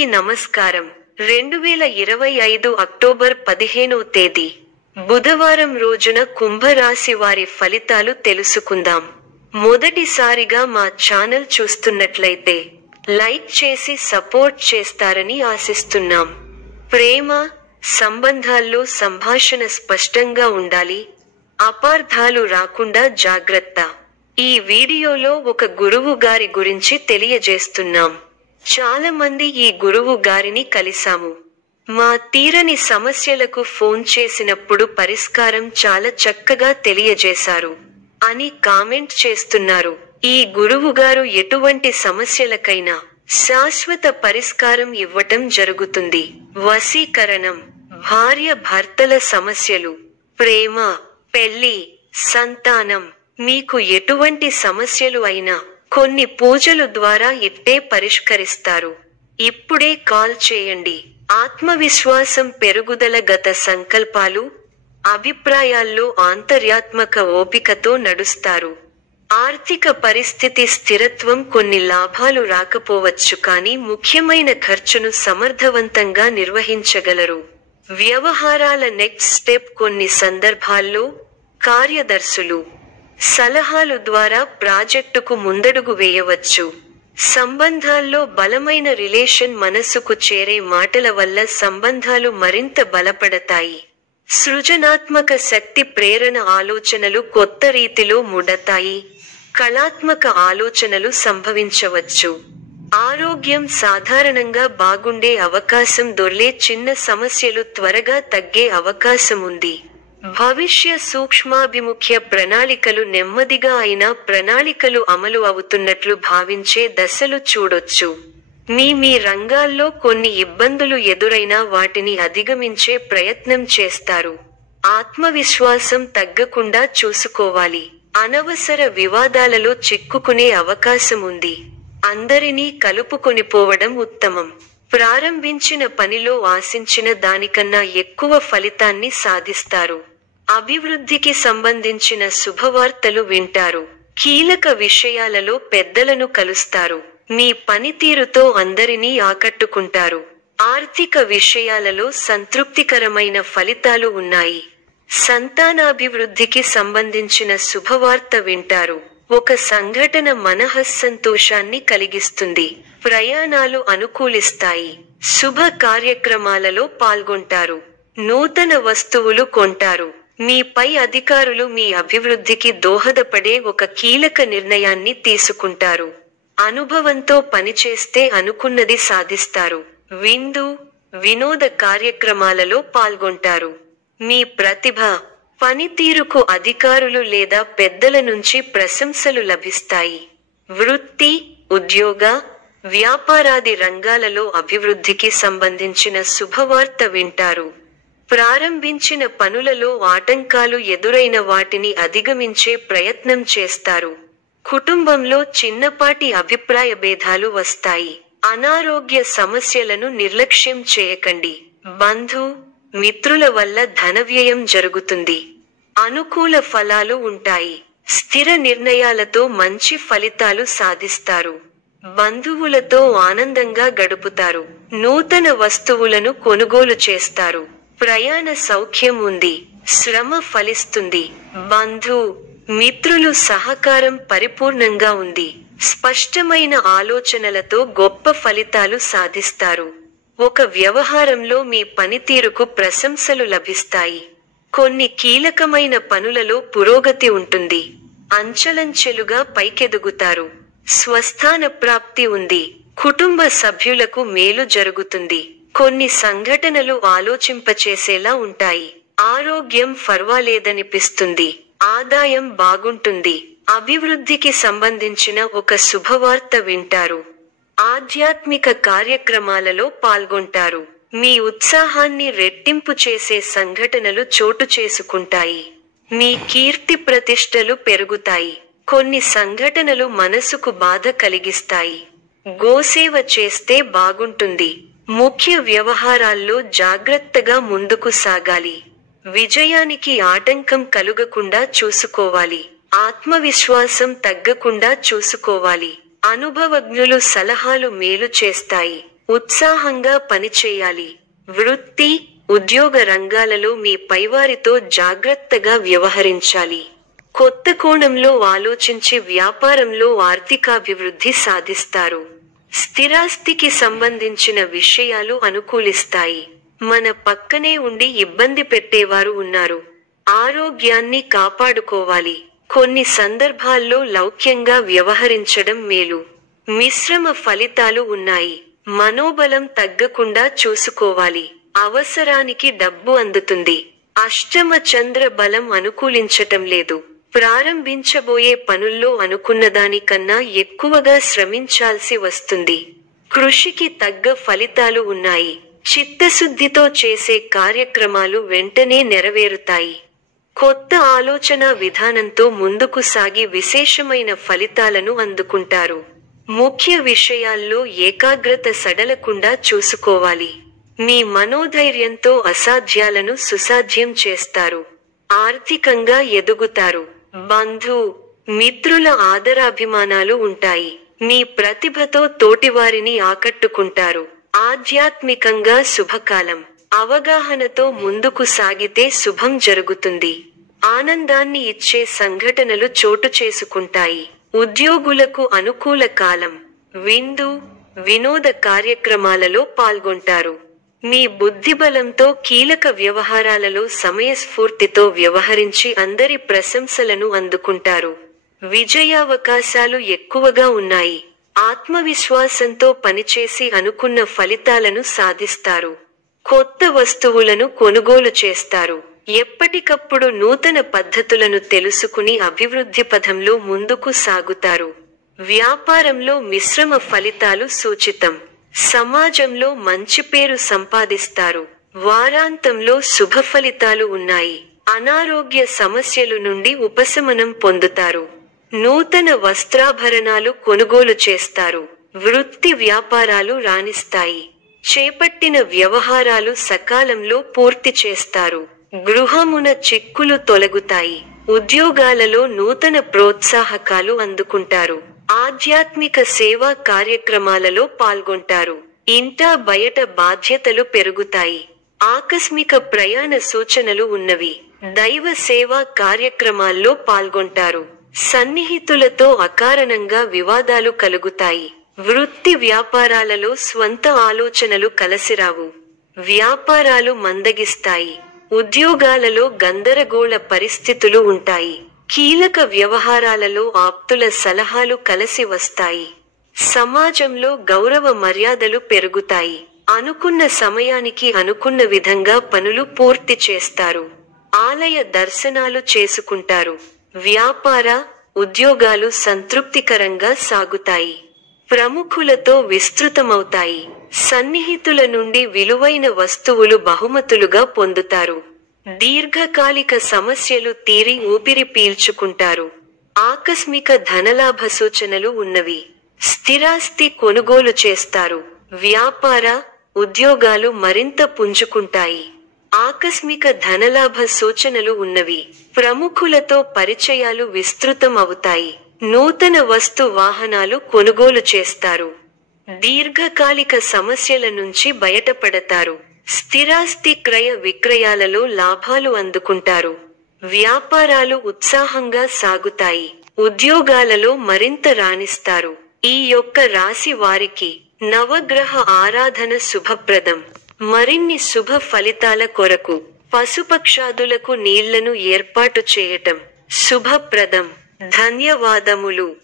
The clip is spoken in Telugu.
అందరికీ నమస్కారం. 2025 అక్టోబర్ 15వ తేదీ బుధవారం రోజున కుంభరాశి వారి ఫలితాలు తెలుసుకుందాం. మొదటిసారిగా మా ఛానల్ చూస్తున్నట్లయితే లైక్ చేసి సపోర్ట్ చేస్తారని ఆశిస్తున్నాం. ప్రేమ, సంబంధాల్లో సంభాషణ స్పష్టంగా ఉండాలి. అపార్థాలు రాకుండా జాగ్రత్త. ఈ వీడియోలో ఒక గురువు గారి గురించి తెలియజేస్తున్నాం. చాలా మంది ఈ గురువు గారిని కలిసాము. మా తీరని సమస్యలకు ఫోన్ చేసినప్పుడు పరిష్కారం చాలా చక్కగా తెలియజేశారు అని కామెంట్ చేస్తున్నారు. ఈ గురువు గారు ఎటువంటి సమస్యలకైనా శాశ్వత పరిష్కారం ఇవ్వటం జరుగుతుంది. వశీకరణం, భార్య భర్తల సమస్యలు, ప్రేమ, పెళ్లి, సంతానం, మీకు ఎటువంటి సమస్యలు అయినా కొన్ని పూజలు ద్వారా ఇట్టే పరిష్కరిస్తారు. ఇప్పుడే కాల్ చేయండి. ఆత్మవిశ్వాసం పెరుగుదల, గత సంకల్పాలు, అభిప్రాయాల్లో ఆంతర్యాత్మక ఓపికతో నడుస్తారు. ఆర్థిక పరిస్థితి స్థిరత్వం, కొన్ని లాభాలు రాకపోవచ్చు కానీ ముఖ్యమైన ఖర్చును సమర్థవంతంగా నిర్వహించగలరు. వ్యవహారాల నెక్స్ట్ స్టెప్, కొన్ని సందర్భాల్లో కార్యదర్శులు సలహాలు ద్వారా ప్రాజెక్టుకు ముందడుగు వేయవచ్చు. సంబంధాల్లో బలమైన రిలేషన్, మనసుకు చేరే మాటల వల్ల సంబంధాలు మరింత బలపడతాయి. సృజనాత్మక శక్తి, ప్రేరణ, ఆలోచనలు కొత్త రీతిలో ముడతాయి. కళాత్మక ఆలోచనలు సంభవించవచ్చు. ఆరోగ్యం సాధారణంగా బాగుండే అవకాశం దొర్లే, చిన్న సమస్యలు త్వరగా తగ్గే అవకాశం ఉంది. భవిష్య సూక్ష్మాభిముఖ్య ప్రణాళికలు, నెమ్మదిగా అయినా ప్రణాళికలు అమలు అవుతున్నట్లు భావించే దశలు చూడొచ్చు. మీ రంగాల్లో కొన్ని ఇబ్బందులు ఎదురైనా వాటిని అధిగమించే ప్రయత్నం చేస్తారు. ఆత్మవిశ్వాసం తగ్గకుండా చూసుకోవాలి. అనవసర వివాదాలలో చిక్కుకునే అవకాశం ఉంది. అందరినీ కలుపుకొనిపోవడం ఉత్తమం. ప్రారంభించిన పనిలో ఆశించిన దానికన్నా ఎక్కువ ఫలితాన్ని సాధిస్తారు. అభివృద్ధికి సంబంధించిన శుభవార్తలు వింటారు. కీలక విషయాలలో పెద్దలను కలుస్తారు. మీ పనితీరుతో అందరినీ ఆకట్టుకుంటారు. ఆర్థిక విషయాలలో సంతృప్తికరమైన ఫలితాలు ఉన్నాయి. సంతానాభివృద్ధికి సంబంధించిన శుభవార్త వింటారు. ఒక సంఘటన మనఃసంతోషాన్ని కలిగిస్తుంది. ప్రయాణాలు అనుకూలిస్తాయి. శుభ కార్యక్రమాలలో పాల్గొంటారు. నూతన వస్తువులు కొంటారు. మీ పై అధికారులు మీ అభివృద్ధికి దోహదపడే ఒక కీలక నిర్ణయాన్ని తీసుకుంటారు. అనుభవంతో పనిచేస్తే అనుకున్నది సాధిస్తారు. విందు, వినోద కార్యక్రమాలలో పాల్గొంటారు. మీ ప్రతిభ, పనితీరుకు అధికారులు లేదా పెద్దల నుంచి ప్రశంసలు లభిస్తాయి. వృత్తి, ఉద్యోగ, వ్యాపారాది రంగాలలో అభివృద్ధికి సంబంధించిన శుభవార్త వింటారు. ప్రారంభించిన పనులలో ఆటంకాలు ఎదురైన వాటిని అధిగమించే ప్రయత్నం చేస్తారు. కుటుంబంలో చిన్నపాటి అభిప్రాయ భేదాలు వస్తాయి. అనారోగ్య సమస్యలను నిర్లక్ష్యం చేయకండి. బంధు, మిత్రుల వల్ల ధనవ్యయం జరుగుతుంది. అనుకూల ఫలాలు ఉంటాయి. స్థిర నిర్ణయాలతో మంచి ఫలితాలు సాధిస్తారు. బంధువులతో ఆనందంగా గడుపుతారు. నూతన వస్తువులను కొనుగోలు చేస్తారు. ప్రయాణ సౌఖ్యం ఉంది. శ్రమ ఫలిస్తుంది. బంధు, మిత్రులు సహకారం పరిపూర్ణంగా ఉంది. స్పష్టమైన ఆలోచనలతో గొప్ప ఫలితాలు సాధిస్తారు. ఒక వ్యవహారంలో మీ పనితీరుకు ప్రశంసలు లభిస్తాయి. కొన్ని కీలకమైన పనులలో పురోగతి ఉంటుంది. అంచెలంచెలుగా పైకెదుగుతారు. స్వస్థాన ప్రాప్తి ఉంది. కుటుంబ సభ్యులకు మేలు జరుగుతుంది. కొన్ని సంఘటనలు ఆలోచింపచేసేలా ఉంటాయి. ఆరోగ్యం ఫర్వాలేదనిపిస్తుంది. ఆదాయం బాగుంటుంది. అభివృద్ధికి సంబంధించిన ఒక శుభవార్త వింటారు. ఆధ్యాత్మిక కార్యక్రమాలలో పాల్గొంటారు. మీ ఉత్సాహాన్ని రెట్టింపు చేసే సంఘటనలు చోటు చేసుకుంటాయి. మీ కీర్తి ప్రతిష్టలు పెరుగుతాయి. కొన్ని సంఘటనలు మనసుకు బాధ కలిగిస్తాయి. గోసేవ చేస్తే బాగుంటుంది. ముఖ్య వ్యవహారాల్లో జాగ్రత్తగా ముందుకు సాగాలి. విజయానికి ఆటంకం కలుగకుండా చూసుకోవాలి. ఆత్మవిశ్వాసం తగ్గకుండా చూసుకోవాలి. అనుభవజ్ఞులు సలహాలు మేలు చేస్తాయి. ఉత్సాహంగా పనిచేయాలి. వృత్తి, ఉద్యోగ రంగాలలో మీ పైవారితో జాగ్రత్తగా వ్యవహరించాలి. కొత్త కోణంలో ఆలోచించి వ్యాపారంలో ఆర్థికాభివృద్ధి సాధిస్తారు. స్థిరాస్తికి సంబంధించిన విషయాలు అనుకూలిస్తాయి. మన పక్కనే ఉండి ఇబ్బంది పెట్టేవారు ఉన్నారు. ఆరోగ్యాన్ని కాపాడుకోవాలి. కొన్ని సందర్భాల్లో లౌక్యంగా వ్యవహరించడం మేలు. మిశ్రమ ఫలితాలు ఉన్నాయి. మనోబలం తగ్గకుండా చూసుకోవాలి. అవసరానికి డబ్బు అందుతుంది. అష్టమ చంద్ర బలం అనుకూలించటం లేదు. ప్రారంభించబోయే పనుల్లో అనుకున్నదానికన్నా ఎక్కువగా శ్రమించాల్సి వస్తుంది. కృషికి తగ్గ ఫలితాలు ఉన్నాయి. చిత్తశుద్ధితో చేసే కార్యక్రమాలు వెంటనే నెరవేరుతాయి. కొత్త ఆలోచన విధానంతో ముందుకు సాగి విశేషమైన ఫలితాలను అందుకుంటారు. ముఖ్య విషయాల్లో ఏకాగ్రత సడలకుండా చూసుకోవాలి. మీ మనోధైర్యంతో అసాధ్యాలను సుసాధ్యం చేస్తారు. ఆర్థికంగా ఎదుగుతారు. బంధు, మిత్రుల ఆదరాభిమానాలు ఉంటాయి. మీ ప్రతిభతో తోటివారిని ఆకట్టుకుంటారు. ఆధ్యాత్మికంగా శుభకాలం. అవగాహనతో ముందుకు సాగితే శుభం జరుగుతుంది. ఆనందాన్ని ఇచ్చే సంఘటనలు చోటు చేసుకుంటాయి. ఉద్యోగులకు అనుకూల కాలం. విందు, వినోద కార్యక్రమాలలో పాల్గొంటారు. మీ బుద్ధిబలంతో కీలక వ్యవహారాలలో సమయస్ఫూర్తితో వ్యవహరించి అందరి ప్రశంసలను అందుకుంటారు. విజయావకాశాలు ఎక్కువగా ఉన్నాయి. ఆత్మవిశ్వాసంతో పనిచేసి అనుకున్న ఫలితాలను సాధిస్తారు. కొత్త వస్తువులను కొనుగోలు చేస్తారు. ఎప్పటికప్పుడు నూతన పద్ధతులను తెలుసుకుని అభివృద్ధి పథంలో ముందుకు సాగుతారు. వ్యాపారంలో మిశ్రమ ఫలితాలు సూచితం. సమాజంలో మంచి పేరు సంపాదిస్తారు. వారాంతంలో శుభ ఫలితాలు ఉన్నాయి. అనారోగ్య సమస్యలు నుండి ఉపశమనం పొందుతారు. నూతన వస్త్రాభరణాలు కొనుగోలు చేస్తారు. వృత్తి వ్యాపారాలు రాణిస్తాయి. చేపట్టిన వ్యవహారాలు సకాలంలో పూర్తి చేస్తారు. గృహమున చిక్కులు తొలగుతాయి. ఉద్యోగాలలో నూతన ప్రోత్సాహకాలు అందుకుంటారు. ఆధ్యాత్మిక సేవా కార్యక్రమాలలో పాల్గొంటారు. ఇంటా బయట బాధ్యతలు పెరుగుతాయి. ఆకస్మిక ప్రయాణ సూచనలు ఉన్నవి. దైవ సేవా కార్యక్రమాల్లో పాల్గొంటారు. సన్నిహితులతో అకారణంగా వివాదాలు కలుగుతాయి. వృత్తి వ్యాపారాలలో స్వంత ఆలోచనలు కలసిరావు. వ్యాపారాలు మందగిస్తాయి. ఉద్యోగాలలో గందరగోళ పరిస్థితులు ఉంటాయి. కీలక వ్యవహారాలలో ఆప్తుల సలహాలు కలిసి వస్తాయి. సమాజంలో గౌరవ మర్యాదలు పెరుగుతాయి. అనుకున్న సమయానికి అనుకున్న విధంగా పనులు పూర్తి చేస్తారు. ఆలయ దర్శనాలు చేసుకుంటారు. వ్యాపార, ఉద్యోగాలు సంతృప్తికరంగా సాగుతాయి. ప్రముఖులతో విస్తృతమవుతాయి. సన్నిహితుల నుండి విలువైన వస్తువులు బహుమతులుగా పొందుతారు. దీర్ఘకాలిక సమస్యలు తీరి ఊపిరి పీల్చుకుంటారు. ఆకస్మిక ధనలాభ సూచనలు ఉన్నవి. స్థిరాస్తి కొనుగోలు చేస్తారు. వ్యాపార, ఉద్యోగాలు మరింత పుంజుకుంటాయి. ఆకస్మిక ధనలాభ సూచనలు ఉన్నవి. ప్రముఖులతో పరిచయాలు విస్తృతం అవుతాయి. నూతన వస్తు వాహనాలు కొనుగోలు చేస్తారు. దీర్ఘకాలిక సమస్యల నుంచి బయటపడతారు. స్థిరాస్తి క్రయ విక్రయాలలో లాభాలు అందుకుంటారు. వ్యాపారాలు ఉత్సాహంగా సాగుతాయి. ఉద్యోగాలలో మరింత రాణిస్తారు. ఈ యొక్క రాశి వారికి నవగ్రహ ఆరాధన శుభప్రదం. మరిన్ని శుభ ఫలితాల కొరకు పశుపక్షాదులకు నీళ్లను ఏర్పాటు చేయటం శుభప్రదం. ధన్యవాదములు.